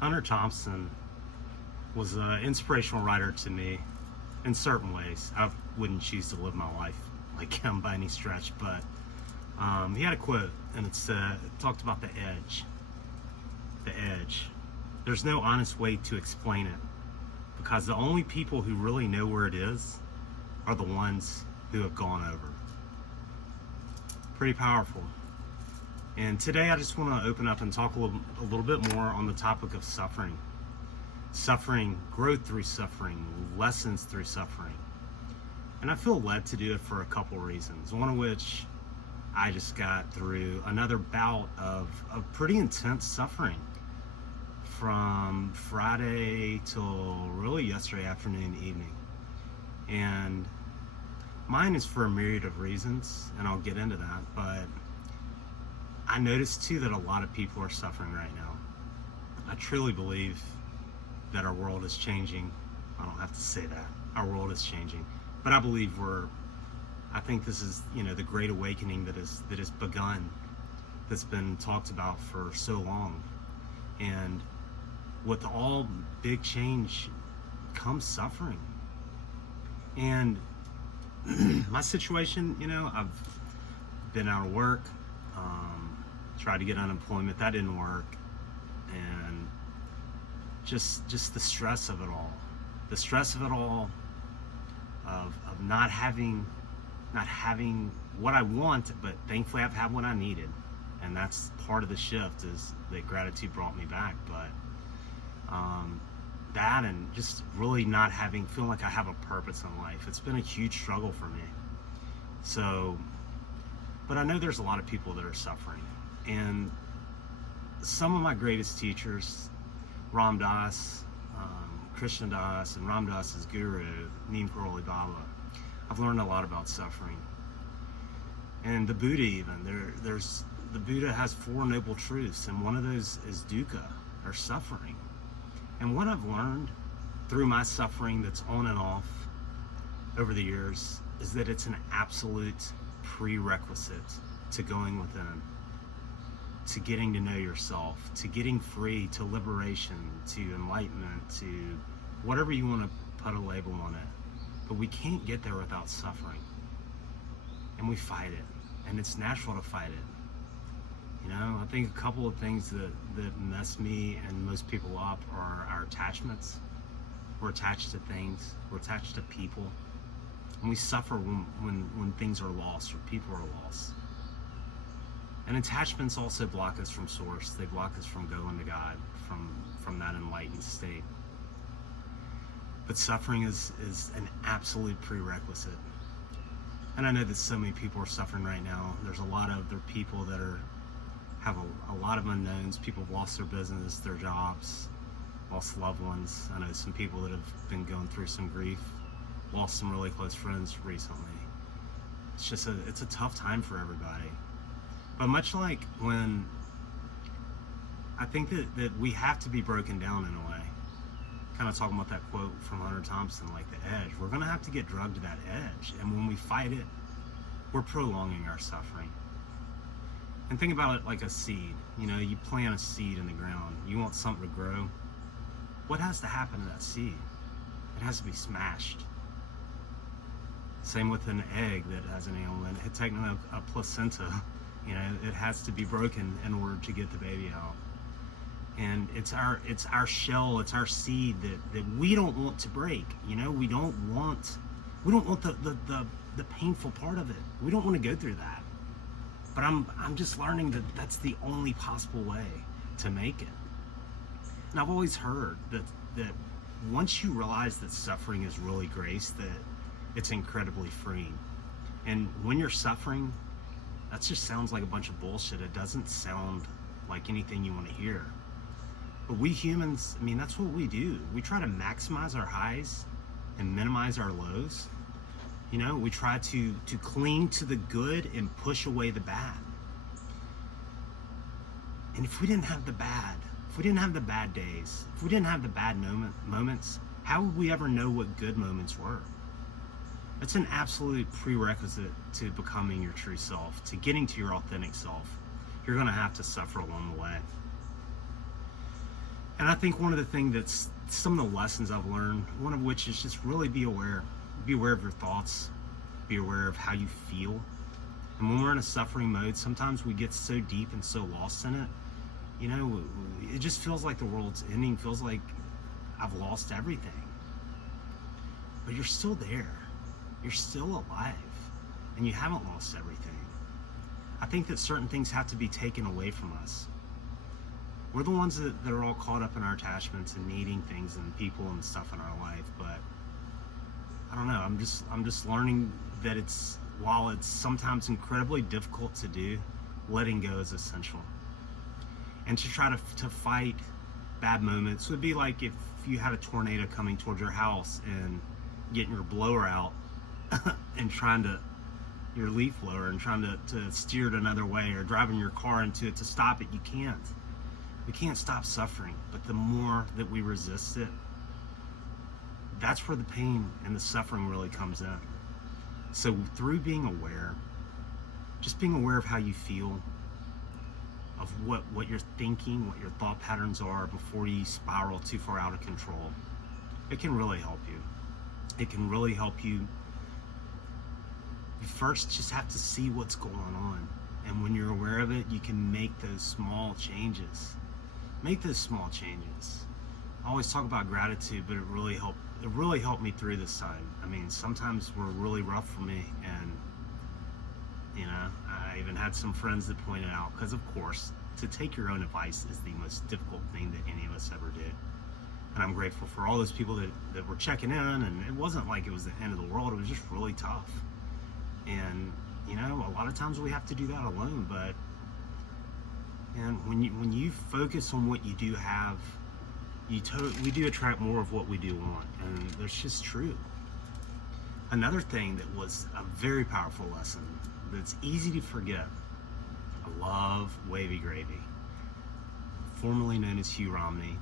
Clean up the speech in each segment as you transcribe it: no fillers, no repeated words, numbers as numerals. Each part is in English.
Hunter Thompson was an inspirational writer to me in certain ways. I wouldn't choose to live my life like him by any stretch, but he had a quote, and it talked about the edge. The edge. There's no honest way to explain it, because the only people who really know where it is are the ones who have gone over. Pretty powerful. And today I just want to open up and talk a little bit more on the topic of suffering. Suffering, growth through suffering, lessons through suffering. And I feel led to do it for a couple reasons. One of which, I just got through another bout of pretty intense suffering from Friday till really yesterday afternoon, evening. And mine is for a myriad of reasons, and I'll get into that, but I noticed too that a lot of people are suffering right now. I truly believe that our world is changing. I don't have to say that. Our world is changing. But I believe I think this is, the great awakening that has begun, that's been talked about for so long. And with all big change comes suffering. And my situation, I've been out of work, tried to get unemployment, that didn't work, and just the stress of it all, of not having what I want, but thankfully I've had what I needed, and that's part of the shift, is that gratitude brought me back. But that, and just really not feeling like I have a purpose in life, it's been a huge struggle for me. So, but I know there's a lot of people that are suffering, and some of my greatest teachers, Ram Dass, Krishna Das, and Ram Dass's guru, Neem Karoli Baba, I've learned a lot about suffering. And the Buddha even, the Buddha has 4 noble truths, and one of those is dukkha, or suffering. And what I've learned through my suffering that's on and off over the years is that it's an absolute prerequisite to going within, to getting to know yourself, to getting free, to liberation, to enlightenment, to whatever you want to put a label on it. But we can't get there without suffering. And we fight it. And it's natural to fight it. I think a couple of things that mess me and most people up are our attachments. We're attached to things. We're attached to people. And we suffer when things are lost or people are lost. And attachments also block us from source. They block us from going to God, from that enlightened state. But suffering is an absolute prerequisite. And I know that so many people are suffering right now. There's a lot of other people that have a lot of unknowns. People have lost their business, their jobs, lost loved ones. I know some people that have been going through some grief, lost some really close friends recently. It's a tough time for everybody. But much like when, I think that we have to be broken down in a way. Kind of talking about that quote from Hunter Thompson, like the edge. We're going to have to get drugged to that edge. And when we fight it, we're prolonging our suffering. And think about it like a seed. You plant a seed in the ground. You want something to grow. What has to happen to that seed? It has to be smashed. Same with an egg that has an ailment. It's technically a placenta. It has to be broken in order to get the baby out. And it's our shell, it's our seed that we don't want to break. We don't want the painful part of it. We don't want to go through that. But I'm just learning that that's the only possible way to make it. And I've always heard that once you realize that suffering is really grace, that it's incredibly freeing. And when you're suffering, that just sounds like a bunch of bullshit. It doesn't sound like anything you want to hear. But we humans, that's what we do. We try to maximize our highs and minimize our lows. We try to cling to the good and push away the bad. And if we didn't have the bad, if we didn't have the bad days, if we didn't have the bad moments, how would we ever know what good moments were? It's an absolute prerequisite to becoming your true self, to getting to your authentic self. You're going to have to suffer along the way. And I think one of the things that's some of the lessons I've learned, one of which is just really be aware of your thoughts, be aware of how you feel. And when we're in a suffering mode, sometimes we get so deep and so lost in it, you know, it just feels like the world's ending, feels like I've lost everything. But you're still there. You're still alive. And you haven't lost everything. I think that certain things have to be taken away from us. We're the ones that are all caught up in our attachments and needing things and people and stuff in our life. But I don't know. I'm just learning that while it's sometimes incredibly difficult to do, letting go is essential. And to try to fight bad moments would be like if you had a tornado coming towards your house and getting your blower out and your leaf blower and trying to steer it another way, or driving your car into it to stop it. You can't. We can't stop suffering, but the more that we resist it, that's where the pain and the suffering really comes in. So through being aware, just being aware of how you feel, of what you're thinking, what your thought patterns are before you spiral too far out of control, it can really help you. It can really help you. You first just have to see what's going on. And when you're aware of it, you can make those small changes. Make those small changes. I always talk about gratitude, but it really helped me through this time. I mean, sometimes were really rough for me, and you know, I even had some friends that pointed out, because of course, to take your own advice is the most difficult thing that any of us ever did. And I'm grateful for all those people that were checking in, and it wasn't like it was the end of the world. It was just really tough. And you know, a lot of times we have to do that alone, but when you focus on what you do have, we do attract more of what we do want, and that's just true. Another thing that was a very powerful lesson that's easy to forget. I love Wavy Gravy, formerly known as Hugh Romney.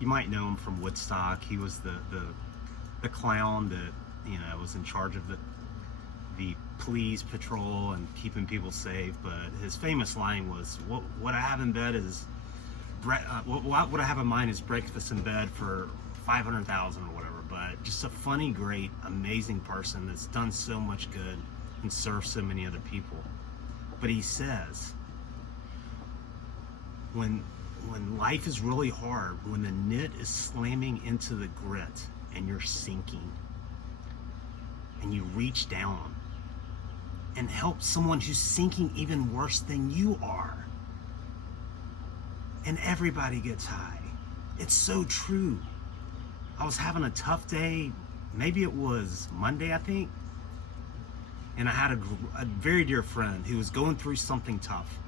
You might know him from Woodstock. He was the clown that, you know, was in charge of the police patrol and keeping people safe. But his famous line was, "What I have in bed is, what I have in mind is breakfast in bed for 500,000 or whatever." But just a funny, great, amazing person that's done so much good and served so many other people. But he says, when life is really hard, when the knit is slamming into the grit and you're sinking, and you reach down and help someone who's sinking even worse than you are, and everybody gets high. It's so true. I was having a tough day, maybe it was Monday, I think, and I had a very dear friend who was going through something tough,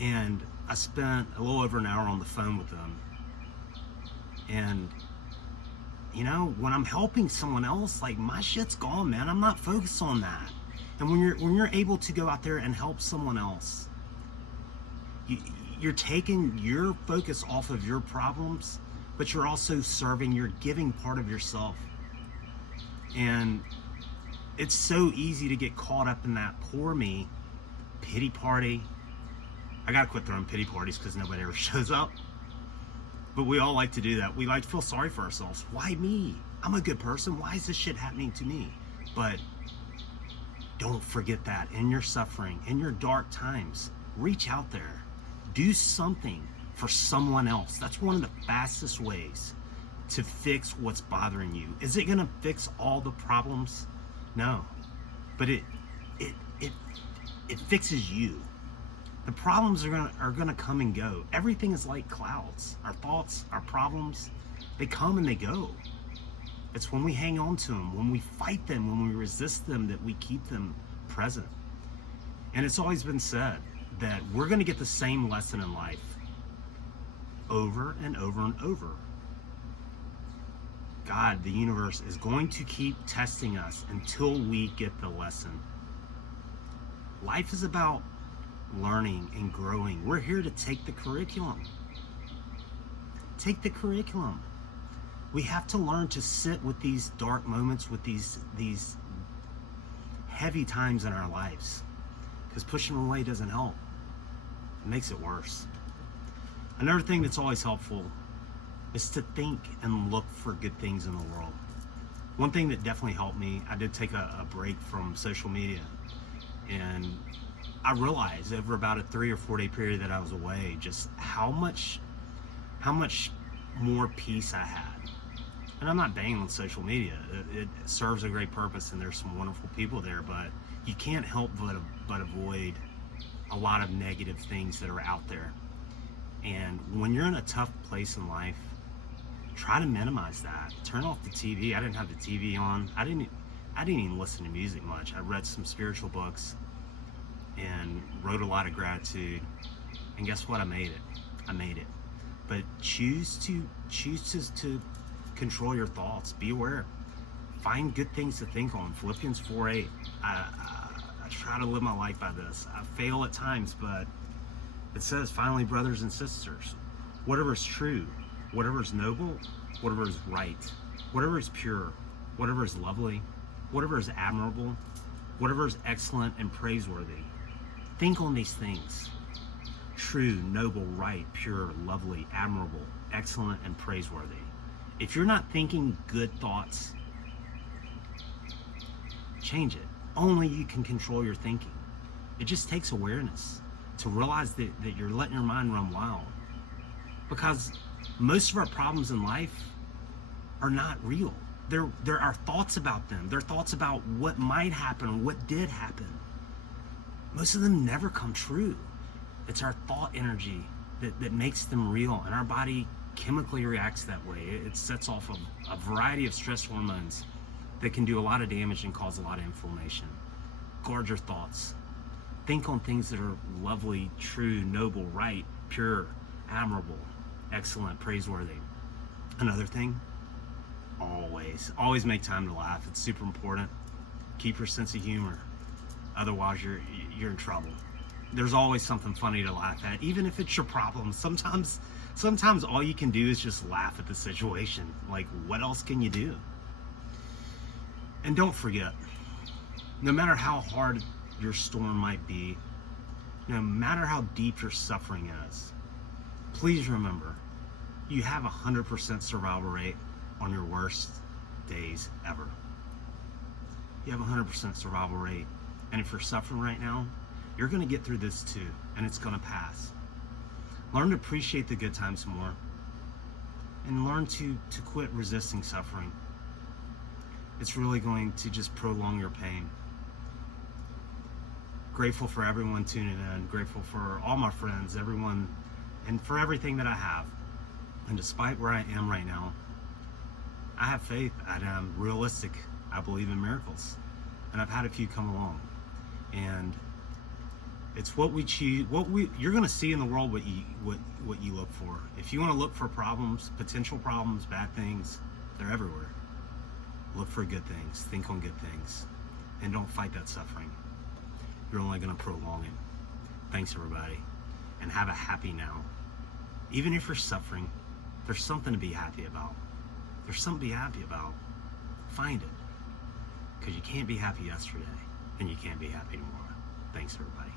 and I spent a little over an hour on the phone with them. And you know, when I'm helping someone else, like, my shit's gone, man. I'm not focused on that. And when you're able to go out there and help someone else, you're taking your focus off of your problems, but you're also you're giving part of yourself. And it's so easy to get caught up in that poor me, pity party. I gotta quit throwing pity parties because nobody ever shows up. But we all like to do that. We like to feel sorry for ourselves. Why me? I'm a good person. Why is this shit happening to me? But don't forget that in your suffering, in your dark times, reach out there. Do something for someone else. That's one of the fastest ways to fix what's bothering you. Is it gonna fix all the problems? No. But it fixes you. The problems are gonna come and go. Everything is like clouds. Our thoughts, our problems, they come and they go. It's when we hang on to them, when we fight them, when we resist them, that we keep them present. And it's always been said that we're gonna get the same lesson in life over and over and over. God, the universe, is going to keep testing us until we get the lesson. Life is about learning and growing. We're here to take the curriculum. Take the curriculum. We have to learn to sit with these dark moments, with these heavy times in our lives, because pushing them away doesn't help. It makes it worse. Another thing that's always helpful is to think and look for good things in the world. One thing that definitely helped me, I did take a break from social media, and I realized over about a 3 or 4 day period that I was away, just how much more peace I had. And I'm not banging on social media. It serves a great purpose, and there's some wonderful people there, but you can't help but avoid a lot of negative things that are out there. And when you're in a tough place in life, try to minimize that. Turn off the TV. I didn't have the TV on. I didn't even listen to music much. I read some spiritual books and wrote a lot of gratitude. And guess what? I made it. But choose to control your thoughts. Be aware. Find good things to think on. Philippians 4:8. I try to live my life by this. I fail at times, but it says, finally, brothers and sisters, whatever is true, whatever is noble, whatever is right, whatever is pure, whatever is lovely, whatever is admirable, whatever is excellent and praiseworthy, think on these things. True, noble, right, pure, lovely, admirable, excellent, and praiseworthy. If you're not thinking good thoughts, change it. Only you can control your thinking. It just takes awareness to realize that you're letting your mind run wild. Because most of our problems in life are not real. There are thoughts about them. They're thoughts about what might happen, what did happen. Most of them never come true. It's our thought energy that makes them real, and our body chemically reacts that way. It sets off a variety of stress hormones that can do a lot of damage and cause a lot of inflammation. Guard your thoughts. Think on things that are lovely, true, noble, right, pure, admirable, excellent, praiseworthy. Another thing, always make time to laugh. It's super important. Keep your sense of humor. Otherwise, you're in trouble. There's always something funny to laugh at, even if it's your problem. Sometimes all you can do is just laugh at the situation. Like, what else can you do? And don't forget, no matter how hard your storm might be, no matter how deep your suffering is, please remember, you have 100% survival rate on your worst days ever. You have 100% survival rate. And if you're suffering right now, you're going to get through this too, and it's going to pass. Learn to appreciate the good times more, and learn to quit resisting suffering. It's really going to just prolong your pain. Grateful for everyone tuning in, grateful for all my friends, everyone, and for everything that I have. And despite where I am right now, I have faith, and I'm realistic. I believe in miracles, and I've had a few come along. And it's what we choose. You're going to see in the world what you look for. If you want to look for problems, potential problems, bad things, they're everywhere. Look for good things. Think on good things, and don't fight that suffering. You're only going to prolong it. Thanks, everybody, and have a happy now. Even if you're suffering, there's something to be happy about. There's something to be happy about. Find it, because you can't be happy yesterday, and you can't be happy tomorrow. Thanks, everybody.